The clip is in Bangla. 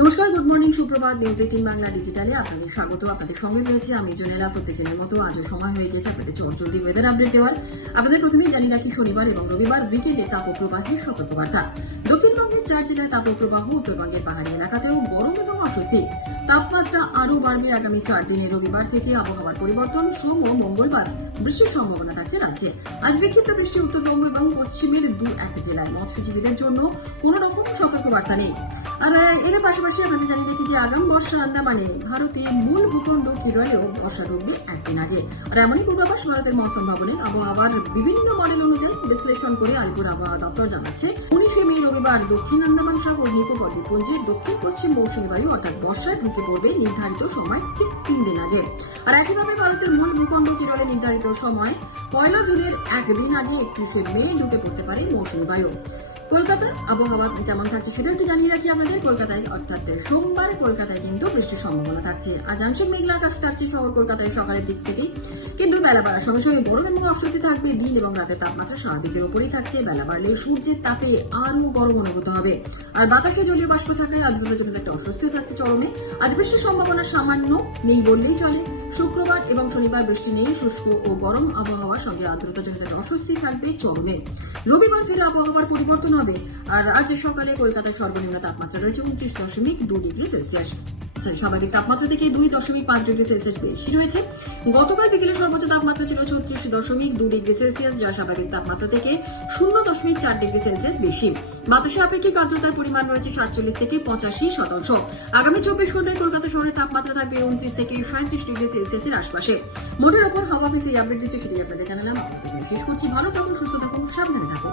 নমস্কার, গুড মর্নিং, সুপ্রভাত। নিউজ 18 বাংলা ডিজিটালে আপনাদের স্বাগত। আপনাদের সঙ্গে রয়েছে আমি জনেরা। প্রত্যেকদিনের মতো আজও সময় হয়ে গেছে আপনাদের চটজলদি ওয়েদার আপডেট দেওয়ার। আপনাদের প্রথমেই জানি রাখি শনিবার এবং রবিবার উইকেন্ডে তাপপ্রবাহের সতর্কবার্তা। দক্ষিণবঙ্গের 4 জেলায় তাপপ্রবাহ, উত্তরবঙ্গের পাহাড়ি এলাকাতেও গরম এবং অস্বস্তি। তাপমাত্রা আরও বাড়বে আগামী 4 দিনে। রবিবার থেকে আবহাওয়ার পরিবর্তন, সোম ও মঙ্গলবার বৃষ্টির সম্ভাবনা থাকছে রাজ্যে। আজ বিক্ষিপ্ত বৃষ্টি উত্তরবঙ্গ এবং পশ্চিমের 2-1 জেলায়। মৎস্যজীবীদের জন্য কোন রকম সতর্কবার্তা নেই। আর এর পাশাপাশি আপনাদের জানি নাকি যে আগাম বর্ষা আন্দামানে ভারতের মূল ভূখণ্ড কেরলেও বর্ষা ঢুকবে একদিন আগে। আর এমনই পূর্বাভাস ভারতের মৌসুম ভবনের আবহাওয়ার বিভিন্ন মডেল অনুযায়ী বিশ্লেষণ করে আলিপুর আবহাওয়া দপ্তর জানাচ্ছে 19শে মে রবিবার দক্ষিণ আন্দামান সাগর নিকোবর দ্বীপপুঞ্জে দক্ষিণ পশ্চিম মৌসুমী বায়ু অর্থাৎ বর্ষায় ঢুকে পড়বে নির্ধারিত সময় ঠিক 3 দিন আগে। আর একইভাবে ভারতের মূল ভূখণ্ড কেরলে নির্ধারিত সময় 1 জুনের একদিন আগে 31শে মে ঢুকে পড়তে পারে মৌসুমী বায়ু। কলকাতার আবহাওয়া কেমন থাকছে সেটা একটু জানিয়ে রাখি আপনাদের। কলকাতায় অর্থাৎ সোমবার কলকাতায় কিন্তু বৃষ্টির সম্ভাবনা থাকছে। আজ আংশিক মেঘলা আকাশ থাকছে শহর কলকাতায় সকালের দিক থেকেই, কিন্তু বেলা বাড়ার সঙ্গে সঙ্গে গরম এবং অস্বস্তি থাকবে। দিন এবং রাতের তাপমাত্রা স্বাভাবিকের উপরই থাকছে। বেলা বাড়লে সূর্যের তাপে আরো গরম অনুভূত হবে। আর বাতাসে জলীয় বাষ্প থাকায় আর্দ্রতাজনিত একটা অস্বস্তিও থাকছে চরমে। আজ বৃষ্টির সম্ভাবনা সামান্য নেই বললেই চলে। শুক্রবার এবং শনিবার বৃষ্টি নেই, শুষ্ক ও গরম আবহাওয়ার সঙ্গে আর্দ্রতাজনিত অস্বস্তি থাকবে চরমে। রবিবার ফের আবহাওয়ার পরিবর্তন হবে। আর আজ সকালে কলকাতায় সর্বনিম্ন তাপমাত্রা রয়েছে 29.2 ডিগ্রি সেলসিয়াস। স্বাভাবিক তাপমাত্রা থেকে 2.5 ডিগ্রি সেলসিয়াস বেশি রয়েছে। গতকাল বিকেলে সর্বোচ্চ তাপমাত্রা ছিল 36.2 ডিগ্রি সেলসিয়াস, যা স্বাভাবিক তাপমাত্রা থেকে 0.4 ডিগ্রি সেলসিয়াস বেশি। বাতাসে আপেক্ষিক আর্দ্রতার পরিমাণ রয়েছে 47 থেকে 85%। আগামী 24 ঘন্টায় কলকাতা শহরে তাপমাত্রা থাকবে 29 থেকে 37 ডিগ্রি সেলসিয়াসের আশপাশে। মোটের ওপর হাওয়া অফিস এই আপডেট দিচ্ছে, সেটি আপনাদের জানালাম। আপনাদের শেষ করছি। ভালো থাকুন, সুস্থ থাকুন, সাবধানে থাকুন।